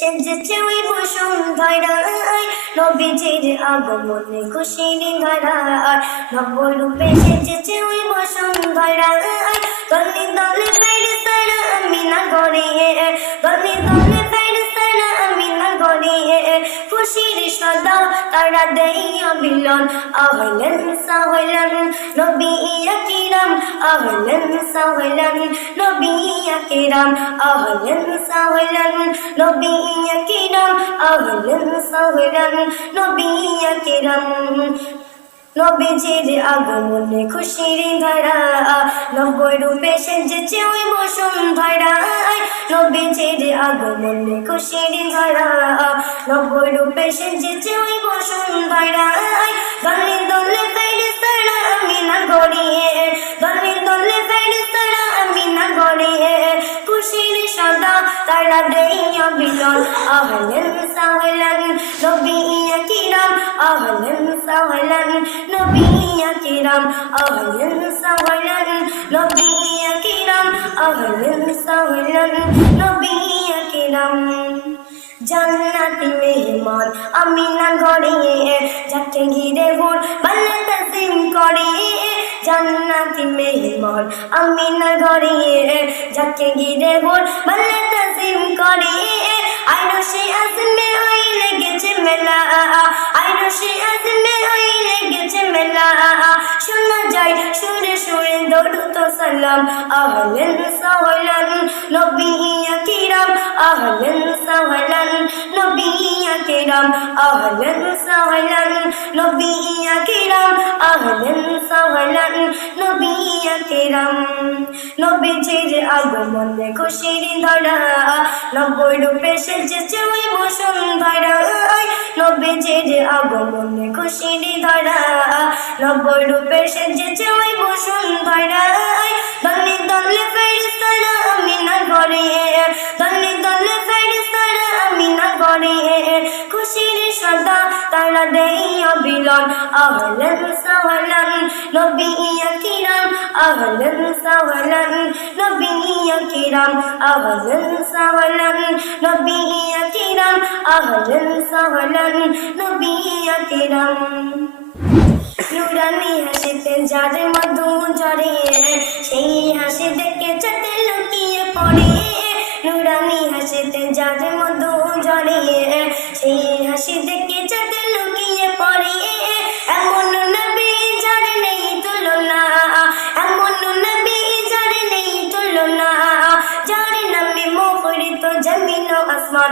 সেজেছে ওই বসুন্ধরায় নবীজির আগমনে খুশির ধারায় নব্বই রূপে সেজেছে ওই বসুন্ধরায় দলে দলে ফেরেশতারা আমিনার ঘরে দলে দলে ফেরেশতারা আমিনার ঘরে খুশির সদা তারা দেইয়া বিলন আহলান সাহলান নবী আকরাম আহলান সাহলান নবী আকরাম আহলান সাহলান নবী আকরাম আহলান সাহলান নবী আকরাম নবীজির আগমনে খুশির ধারা নব্বই রূপে সেজেছে ওই বসুন্ধরায় নবীজির আগমনে খুশির ধারা নব্বই রূপে সেজেছে ওই বসুন্ধরায় দলে দলে ফেরেশতারা আমিনার ঘরে দলে দলে ফেরেশতারা আমিনার ঘরে খুশির সদা তারা দেইয়া বিলন আহলান সাহলান নবী আকরাম আহলান সাহলান নবী আকরাম আহলান সাহলান নবী আকরাম আহলান সাহলান নবী আকরাম জান্নাতি মেহমান আমিনার ঘরে যাকে ঘিরে ভোর বাল্লা তাসিম করে জান্নাতি মেহমান আমিনার ঘরে যাকে ঘিরে ভোর বাল্লা তাসিম করে আরশে আজমে ওই লেগেছে মেলা আরশে আজমে ওই লেগেছে মেলা শোনা যায় সুরে সুরে দরুদ সালাম আহলান সাহলান নবী আকরাম আহলান সাহলান নবী আকরাম আহলান সাহলান নবী আকরাম আহলান সাহলান নবী আকরাম নবীজির আগমনে খুশির ধারা নব্বই রূপে সেজেছে ওই বসুন্ধরায় নবীজির আগমনে খুশির ধারা নব্বই রূপে সেজেছে ওই বসুন্ধরায় দলে দলে ফেরেশতারা আমিনার ঘরে দলে দলে ফেরেশতারা আমিনার ঘরে খুশির সদা তারা দেইয়া বিলন আহলান সাহলান নবী আকরাম আহলান সাহলান নবী আকরাম আহলান সাহলান নবী আকরাম আহলান সাহলান নবী আকরাম নুরানি হাসিতে যার মধু ঝরে সেই হাসি দেখে চাঁদে লুকিয়ে পড়ে নুরানি হাসিতে যার মধু ঝরে সেই হাসি দেখে